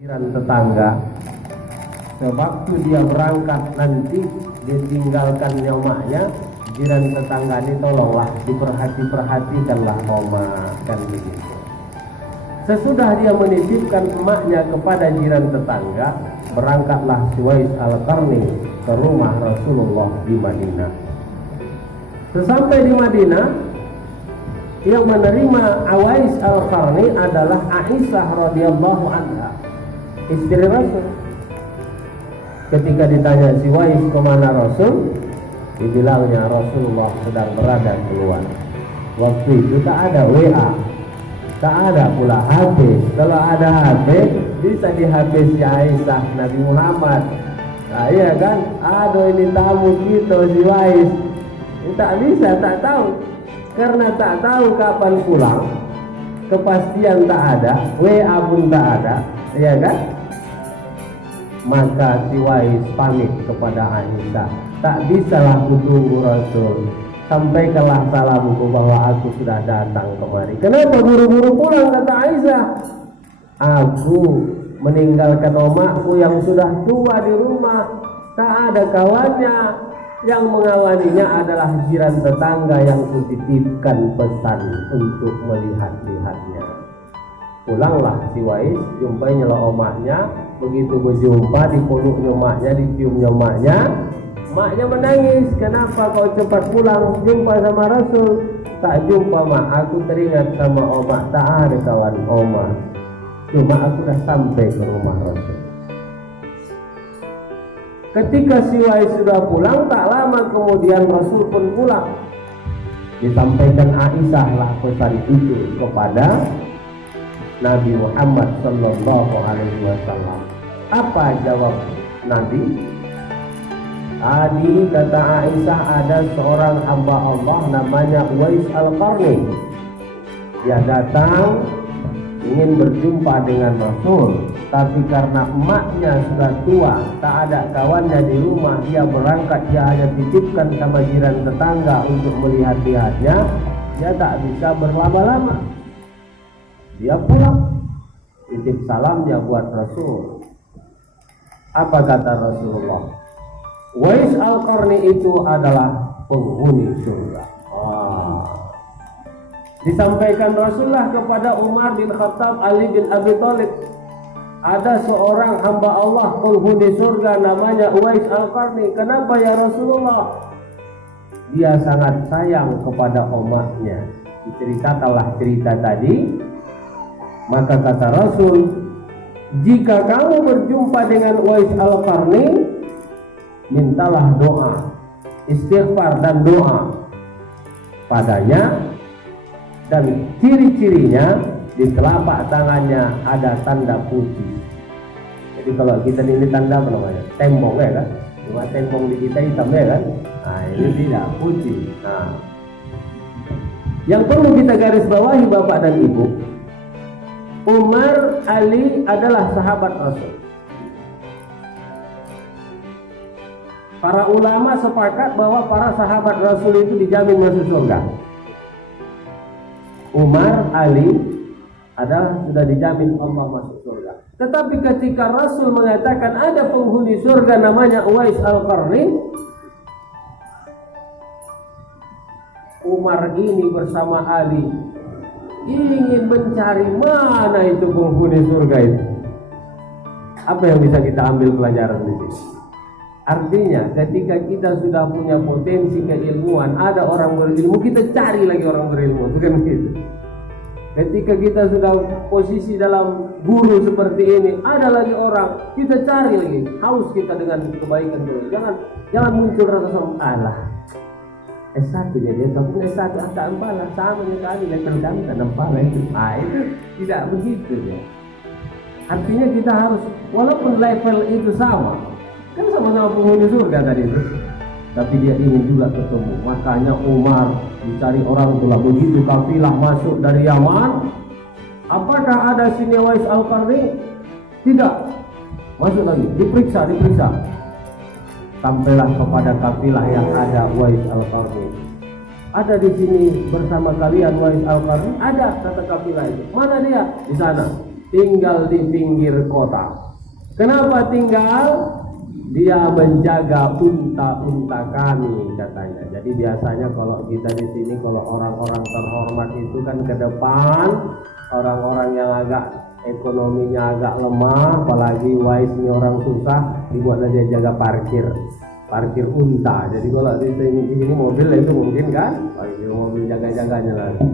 jiran tetangga. Sewaktu dia berangkat nanti dia tinggalkan nyomaknya, jiran tetangga ini tolonglah diperhatikanlah oma kan begitu. Sesudah dia menitipkan emaknya kepada jiran tetangga, berangkatlah Uwais Al-Qarni ke rumah Rasulullah di Madinah. Sesampai di Madinah, yang menerima Uwais Al-Qarni adalah Aisyah radhiyallahu anha, istri Rasul. Ketika ditanya si Uwais kemana Rasul, dibilangnya Rasulullah sedang berada keluar. Waktu itu tak ada WA, tak ada pula HP. Kalau ada HP bisa di HP si Aisyah Nabi Muhammad. Nah, iya kan? Aduh ini tamu kita si Uwais. Tak bisa, tak tahu. Karena tak tahu kapan pulang, kepastian tak ada, WA pun tak ada, iya kan? Maka si Uwais pamit kepada Aisyah, tak bisalah kutunggu Rasul, sampaikanlah salamku bahwa aku sudah datang kemari. Kenapa buru-buru pulang, kata Aisyah? Aku meninggalkan omakku yang sudah tua di rumah, tak ada kawannya, yang mengawaninya adalah jiran tetangga yang kutitipkan pesan untuk melihat-lihatnya. Pulanglah si Uwais, jumpainya lah omaknya. Begitu berjumpa, dipeluk nyomaknya, dicium nyomaknya. Maknya menangis, kenapa kau cepat pulang jumpa sama Rasul? Tak jumpa mak, aku teringat sama omak, tak ada kawan omak. Cuma aku dah sampai ke rumah Rasul. Ketika si Uwais sudah pulang, tak lama kemudian Rasul pun pulang. Disampaikan Aisyah lah pesan itu kepada Nabi Muhammad sallallahu alaihi wasallam. Apa jawab Nabi? Tadi kata Aisyah, ada seorang hamba Allah namanya Uwais Al-Qarni. Dia datang ingin berjumpa dengan Rasul, tapi karena emaknya sudah tua, tak ada kawannya di rumah, dia berangkat, dia hanya titipkan sama jiran tetangga untuk melihat-lihatnya. Dia tak bisa berlama-lama. Dia pulang, titip salamnya buat Rasul. Apa kata Rasulullah? Uwais Al-Qarni itu adalah penghuni surga. Disampaikan Rasulullah kepada Umar bin Khattab, Ali bin Abi Thalib, ada seorang hamba Allah penghuni surga namanya Uwais Al-Qarni. Kenapa ya Rasulullah? Dia sangat sayang kepada omaknya. Diceritakanlah cerita tadi. Maka kata Rasul, jika kamu berjumpa dengan Uwais Al-Qarni, mintalah doa, istighfar dan doa padanya, dan ciri-cirinya di telapak tangannya ada tanda putih. Jadi kalau kita ini tanda apa namanya? Tembong ya kan? Cuma tembong di kita hitam ya kan? Nah ini tidak, putih. Nah, yang perlu kita garis bawahi Bapak dan Ibu, Umar, Ali adalah sahabat Rasul. Para ulama sepakat bahwa para sahabat Rasul itu dijamin masuk surga. Umar, Ali adalah sudah dijamin Allah masuk surga. Tetapi ketika Rasul mengatakan ada penghuni surga namanya Uwais Al-Qarni, Umar ini bersama Ali ingin mencari mana itu penghuni surga itu. Apa yang bisa kita ambil pelajaran di sini? Artinya ketika kita sudah punya potensi keilmuan, ada orang berilmu, kita cari lagi orang berilmu, bukan begitu? Ketika kita sudah posisi dalam guru seperti ini, ada lagi orang, kita cari lagi, haus kita dengan kebaikan dulu. Jangan muncul rasa salah. S1 nya dia tapi S1 tak empala sama sekali level kami tak empala itu. Itu tidak begitu ya. Artinya kita harus, walaupun level itu sama, kan sama-sama penghuni surga tadi itu, tapi dia ingin juga ketemu. Makanya Umar dicari orang pula. Begitu kafilah masuk dari Yaman, apakah ada sini Uwais Al-Qarni? Tidak. Masuk lagi, diperiksa. Sampailah kepada kafilah yang ada Uwais Al-Qarni. Ada di sini bersama kalian Uwais Al-Qarni? Ada, kata kafilah itu. Mana dia? Di sana. tinggal di pinggir kota. Kenapa tinggal? Dia menjaga unta-unta kami katanya. Jadi biasanya kalau kita di sini, kalau orang-orang terhormat itu kan ke depan, orang-orang yang agak ekonominya agak lemah, apalagi waisnya orang susah, dibuatlah dia jaga parkir unta. Jadi kalau di sini mobil itu mungkin kan, mobil jaga-jaganya lagi.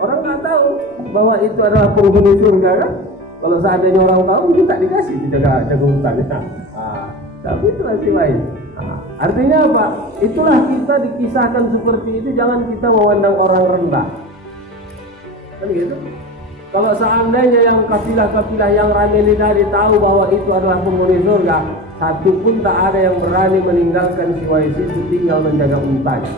Orang nggak tahu bahwa itu adalah penghuni surga kan? Kalau seandainya orang tahu, kita dikasih jaga hutannya. Tapi itulah siwais. Artinya apa? Itulah kita dikisahkan seperti itu. Jangan kita memandang orang rendah. Kan gitu. Kalau seandainya yang kafilah-kafilah yang ramai ini tadi tahu bahwa itu adalah penghuni surga, satu pun tak ada yang berani meninggalkan siwais itu, tinggal menjaga untanya.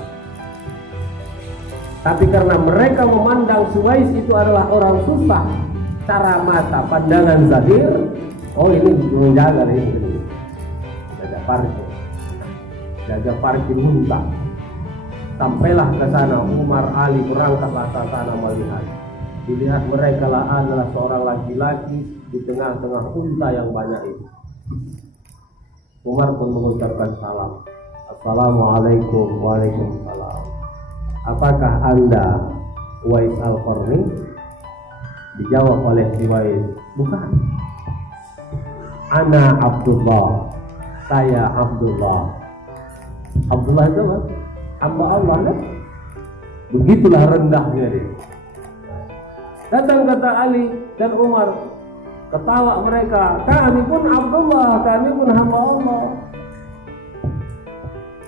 Tapi karena mereka memandang siwais itu adalah orang susah, cara mata, pandangan zahir, oh ini menjaga itu. Jaga parkir unta. Sampailah ke sana, Umar Ali berangkatlah ke sana melihat. Dilihat mereka lah adalah seorang laki-laki di tengah-tengah unta yang banyak itu. Umar pun mengucapkan salam. Assalamualaikum. Waalaikumsalam. Apakah Anda Uwais Al-Qarni? Dijawab oleh si Uwais, bukan. Ana Abdullah. Saya Abdullah. Abdullah itu apa? Hamba Allah kan? Begitulah rendahnya dia. Datang kata Ali dan Umar, ketawa mereka. Kami pun Abdullah, kami pun hamba Allah.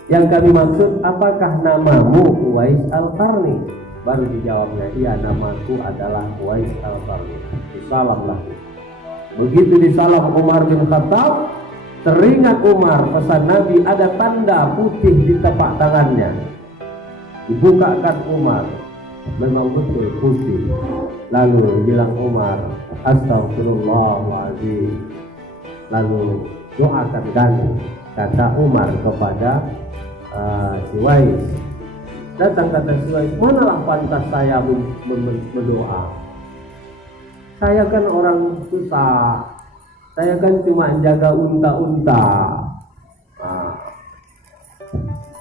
Yang kami maksud, apakah namamu Uwais Al-Qarni? Baru dijawabnya, iya namaku adalah Uwais Al-Qarni. Disalamlah. Begitu disalam Umar bin Khattab, teringat Umar pesan Nabi, ada tanda putih di tepak tangannya. Dibukakan Umar, memang betul putih. Lalu bilang Umar, Astagfirullahaladzim. Lalu doakan kami, kata Umar kepada si Uwais. Datang kata si Uwais, manalah pantas saya berdoa? Saya kan orang susah, saya kan cuma jaga unta-unta.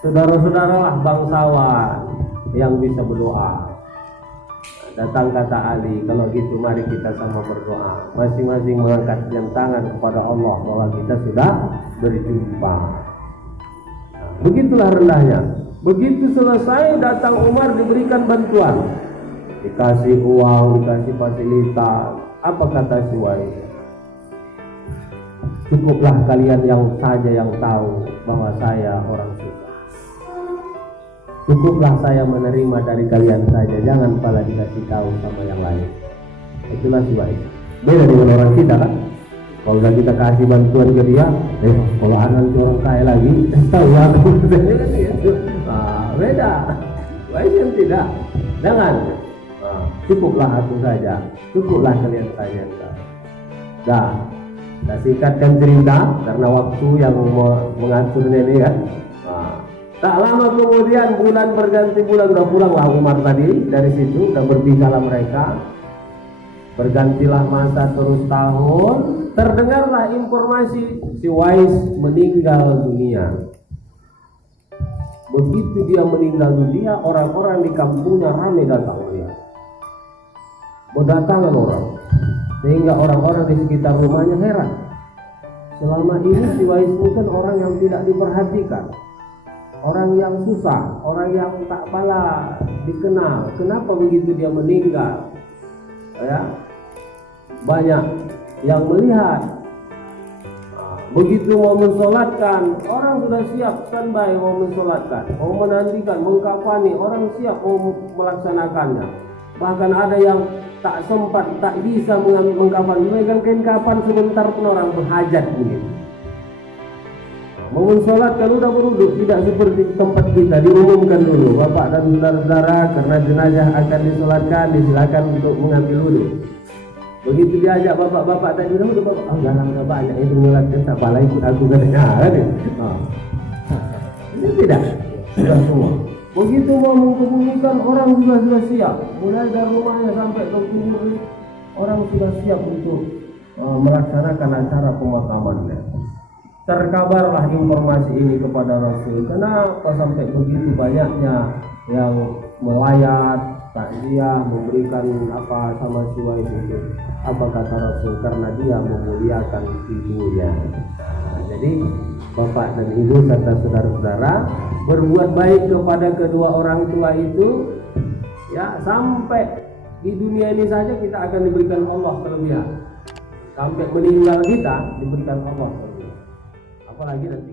Saudara-saudaralah bangsawan yang bisa berdoa. Datang kata Ali, kalau gitu mari kita sama berdoa. Masing-masing mengangkat jam tangan kepada Allah bahwa kita sudah berjumpa. Begitulah rendahnya. Begitu selesai, datang Umar diberikan bantuan, dikasih uang, dikasih fasilitas. Apa kata si Uwais? Cukuplah kalian yang saja yang tahu bahwa saya orang susah. Cukuplah saya menerima dari kalian saja, jangan pala dikasih tahu sama yang lain. Itulah si Uwais. Beda dengan orang kita kan. Kalau udah kita kasih bantuan ke dia, kalau anak orang kaya lagi, tahu aku. Beda. Uwais yang tidak. Jangan. Cukuplah aku saja. Cukuplah kalian saja. Dah. Kita singkatkan cerita karena waktu yang mengatur ini kan. Tak lama kemudian, bulan berganti bulan, udah pulanglah Umar tadi dari situ, dan berpisahlah mereka. Bergantilah masa terus tahun, terdengarlah informasi si Uwais meninggal dunia. Begitu dia meninggal dunia, orang-orang di kampungnya ramai datang melihat. Berdatangan orang, sehingga orang-orang di sekitar rumahnya heran. Selama ini si Uwais itu kan orang yang tidak diperhatikan, orang yang susah, orang yang tak pala dikenal. Kenapa begitu dia meninggal? Ya, banyak yang melihat. Begitu mau mensolatkan, orang sudah siap standby mau mensolatkan, mau menantikan, mengkafani, orang siap mau melaksanakannya. Bahkan ada yang tak sempat, tak bisa mengkafani, megang kain kafan sebentar pun orang berhajat begitu. Mau mensolatkan udah beruduk, tidak seperti tempat kita, diumumkan dulu, bapak dan saudara-saudara, karena jenazah akan disolatkan, disilakan untuk mengambil wudhu. Begitu diajak bapak-bapak tadi, udah bapak, enggak banyak itu menyolatkan, tak pala ikut aku katanya. Ini tidak, sudah semua. Begitu mau mengebumikan, orang juga sudah siap, mulai dari rumahnya sampai ke kubur. orang sudah siap untuk melaksanakan acara pemakamannya. Terkabarlah informasi ini kepada Rasul. Kenapa sampai begitu banyaknya yang melayat, takziah, memberikan apa sama siwa itu? Apa kata Rasul? Karena dia memuliakan ibunya. Nah, jadi bapak dan ibu serta saudara-saudara berbuat baik kepada kedua orang tua itu, ya, sampai di dunia ini saja kita akan diberikan Allah kelebihan. Sampai meninggal kita diberikan Allah kelebihan. Apalagi nanti